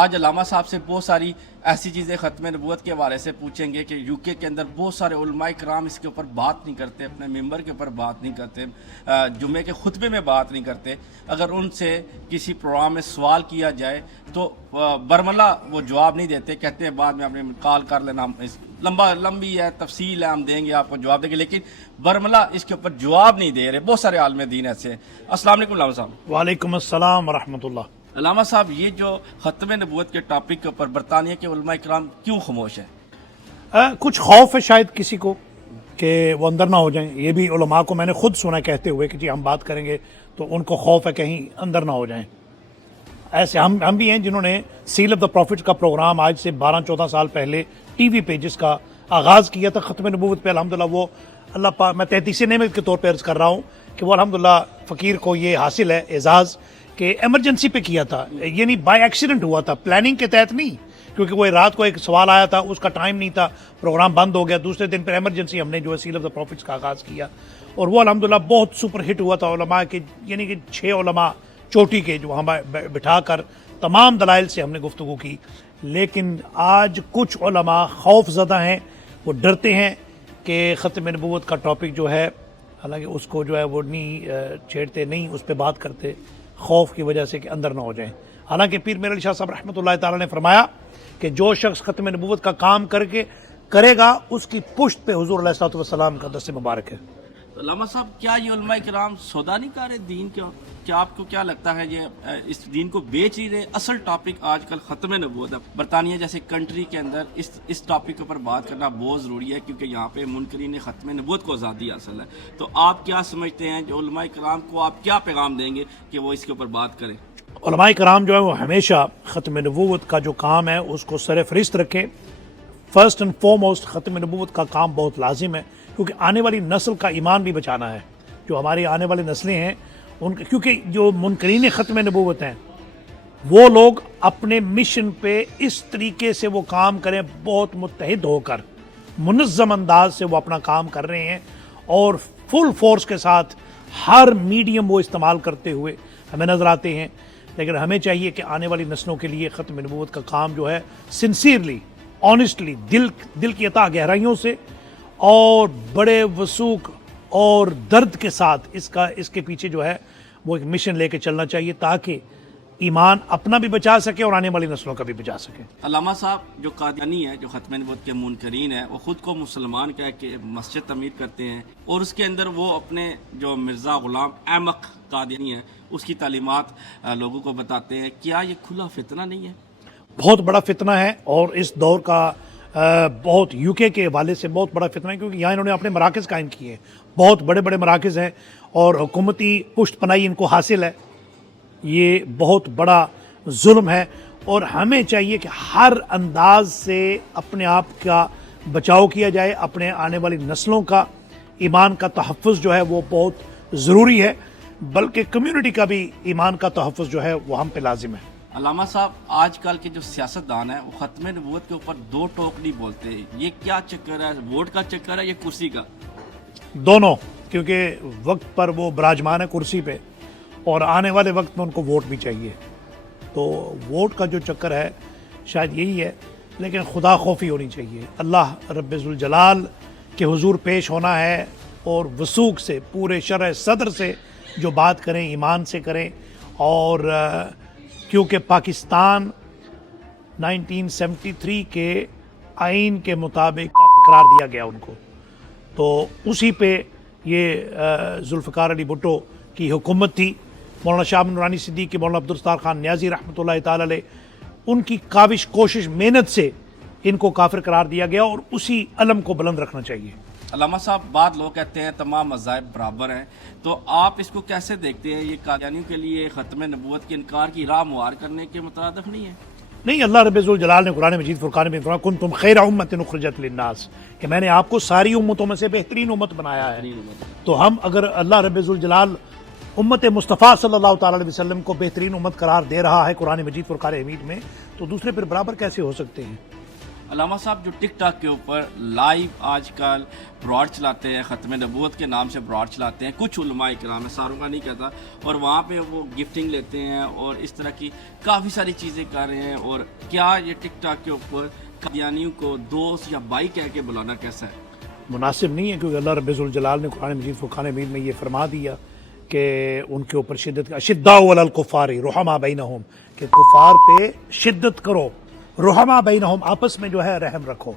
آج علامہ صاحب سے بہت ساری ایسی چیزیں ختم نبوت کے حوالے سے پوچھیں گے کہ یو کے اندر بہت سارے علماء کرام اس کے اوپر بات نہیں کرتے، اپنے ممبر کے اوپر بات نہیں کرتے، جمعے کے خطبے میں بات نہیں کرتے. اگر ان سے کسی پروگرام میں سوال کیا جائے تو برملا وہ جواب نہیں دیتے، کہتے ہیں بعد میں آپ نے کال کر لینا، ہم لمبی ہے، تفصیل ہے، ہم دیں گے، آپ کو جواب دیں گے، لیکن برملا اس کے اوپر جواب نہیں دے رہے. بہت سارے عالم دین ایسے ہیں. السلام علیکم علامہ صاحب. وعلیکم السلام ورحمۃ اللہ. علامہ صاحب، یہ جو ختم نبوت کے ٹاپک کے اوپر برطانیہ کے علماء کرام کیوں خاموش ہیں؟ کچھ خوف ہے شاید کسی کو کہ وہ اندر نہ ہو جائیں. یہ بھی علماء کو میں نے خود سنا کہتے ہوئے کہ جی ہم بات کریں گے تو ان کو خوف ہے کہیں اندر نہ ہو جائیں. ایسے ہم بھی ہیں جنہوں نے سیل آف دا پروفٹ کا پروگرام آج سے 12-14 سال پہلے ٹی وی پہ جس کا آغاز کیا تھا ختم نبوت پہ. الحمدللہ وہ اللہ پاک، میں 33 نعمت کے طور پہ عرض کر رہا ہوں کہ وہ الحمدللہ فقیر کو یہ حاصل ہے اعزاز کہ ایمرجنسی پہ کیا تھا. یہ نہیں بائی ایکسیڈنٹ ہوا تھا، پلاننگ کے تحت نہیں، کیونکہ وہ رات کو ایک سوال آیا تھا، اس کا ٹائم نہیں تھا، پروگرام بند ہو گیا. دوسرے دن پھر ایمرجنسی ہم نے جو ہے سیل آف دا پروفٹس کا آغاز کیا اور وہ الحمدللہ بہت سپر ہٹ ہوا تھا. علماء کے یعنی کہ 6 علماء چوٹی کے جو ہم بٹھا کر تمام دلائل سے ہم نے گفتگو کی. لیکن آج کچھ علماء خوف زدہ ہیں، وہ ڈرتے ہیں کہ ختم نبوت کا ٹاپک جو ہے، حالانکہ اس کو جو ہے وہ نہیں چھیڑتے، نہیں اس پہ بات کرتے، خوف کی وجہ سے کہ اندر نہ ہو جائیں. حالانکہ پیر میر علی شاہ صاحب رحمۃ اللہ تعالیٰ نے فرمایا کہ جو شخص ختم نبوت کا کام کرے گا اس کی پشت پہ حضور علیہ الصلوۃ والسلام کا دست مبارک ہے. علامہ صاحب، کیا یہ علماء کرام سودا نہیں کر رہے دین کا؟ کیا آپ کو کیا لگتا ہے یہ اس دین کو بیچ ہی رہے؟ اصل ٹاپک آج کل ختم نبوت ہے. برطانیہ جیسے کنٹری کے اندر اس ٹاپک کے اوپر بات کرنا بہت ضروری ہے، کیونکہ یہاں پہ منکرین ختم نبوت کو آزادی حاصل ہے. تو آپ کیا سمجھتے ہیں، جو علماء کرام کو آپ کیا پیغام دیں گے کہ وہ اس کے اوپر بات کریں؟ علماء کرام جو ہے وہ ہمیشہ ختم نبوت کا جو کام ہے اس کو سر فہرست رکھیں. فرسٹ اینڈ فارموسٹ ختم نبوت کا کام بہت لازم ہے، کیونکہ آنے والی نسل کا ایمان بھی بچانا ہے. جو ہماری آنے والی نسلیں ہیں کیونکہ جو منکرین ختم نبوت ہیں وہ لوگ اپنے مشن پہ اس طریقے سے وہ کام کریں، بہت متحد ہو کر منظم انداز سے وہ اپنا کام کر رہے ہیں اور فل فورس کے ساتھ ہر میڈیم وہ استعمال کرتے ہوئے ہمیں نظر آتے ہیں. لیکن ہمیں چاہیے کہ آنے والی نسلوں کے لیے ختم نبوت کا کام جو ہے سنسیئرلی، آنیسٹلی، دل کی عطا گہرائیوں سے اور بڑے وثوق اور درد کے ساتھ اس کے پیچھے جو ہے وہ ایک مشن لے کے چلنا چاہیے تاکہ ایمان اپنا بھی بچا سکے اور آنے والی نسلوں کا بھی بچا سکے. علامہ صاحب، جو قادیانی ہے، جو ختم نبوت کے منکرین ہیں، وہ خود کو مسلمان کہہ کے مسجد تعمیر کرتے ہیں اور اس کے اندر وہ اپنے جو مرزا غلام احمق قادیانی ہے اس کی تعلیمات لوگوں کو بتاتے ہیں. کیا یہ کھلا فتنہ نہیں ہے؟ بہت بڑا فتنہ ہے اور اس دور کا بہت یو کے حوالے سے بہت بڑا فتنہ ہے، کیونکہ یہاں انہوں نے اپنے مراکز قائم کیے ہیں. بہت بڑے بڑے مراکز ہیں اور حکومتی پشت پناہی ان کو حاصل ہے. یہ بہت بڑا ظلم ہے اور ہمیں چاہیے کہ ہر انداز سے اپنے آپ کا بچاؤ کیا جائے. اپنے آنے والی نسلوں کا ایمان کا تحفظ جو ہے وہ بہت ضروری ہے، بلکہ کمیونٹی کا بھی ایمان کا تحفظ جو ہے وہ ہم پہ لازم ہے. علامہ صاحب، آج کل کے جو سیاستدان ہیں وہ ختم نبوت کے اوپر دو ٹوک نہیں بولتے. یہ کیا چکر ہے؟ ووٹ کا چکر ہے یا کرسی کا؟ دونوں، کیونکہ وقت پر وہ براجمان ہے کرسی پہ اور آنے والے وقت میں ان کو ووٹ بھی چاہیے. تو ووٹ کا جو چکر ہے شاید یہی ہے، لیکن خدا خوفی ہونی چاہیے. اللہ رب ذوالجلال کے حضور پیش ہونا ہے اور وثوق سے پورے شرح صدر سے جو بات کریں ایمان سے کریں. اور کیونکہ پاکستان 1973 کے آئین کے مطابق قرار دیا گیا ان کو، تو اسی پہ یہ ذوالفقار علی بھٹو کی حکومت تھی. مولانا شاہ نورانی صدیقی، مولانا عبدالستار خان نیازی رحمۃ اللہ تعالی علیہ، ان کی کاوش، کوشش، محنت سے ان کو کافر قرار دیا گیا اور اسی علم کو بلند رکھنا چاہیے. علامہ صاحب، بعض لوگ کہتے ہیں تمام مذاہب برابر ہیں، تو آپ اس کو کیسے دیکھتے ہیں؟ یہ قادیانیوں کے لیے ختم نبوت کے انکار کی راہ ہموار کرنے کے مترادف نہیں ہے؟ نہیں، اللہ رب ذوالجلال نے قرآن مجید فرقان میں فرمایا کنتم خیر امۃ اخرجت للناس، کہ میں نے آپ کو ساری امتوں میں سے بہترین امت بنایا ہے. تو ہم اگر اللہ رب ذوالجلال امت مصطفیٰ صلی اللہ تعالیٰ علیہ وسلم کو بہترین امت قرار دے رہا ہے قرآن مجید فرقان حمید میں، تو دوسرے پھر برابر کیسے ہو سکتے ہیں؟ علامہ صاحب جو ٹک ٹاک کے اوپر لائیو آج کل براڈ چلاتے ہیں، ختم نبوت کے نام سے براڈ چلاتے ہیں کچھ علماء کرام، میں ساروں کا نہیں کہتا، اور وہاں پہ وہ گفٹنگ لیتے ہیں اور اس طرح کی کافی ساری چیزیں کر رہے ہیں، اور کیا یہ ٹک ٹاک کے اوپر قادیانیوں کو دوست یا بھائی کہہ کے بلانا کیسا ہے؟ مناسب نہیں ہے، کیونکہ اللہ رب الجلال نے قرآن مجید فرقان حمید میں یہ فرما دیا کہ ان کے اوپر شدت، اشداء علی الکفار رحماء بینہم، کہ کفار پہ شدت کرو، رحماء بینہم، آپس میں جو ہے رحم رکھو.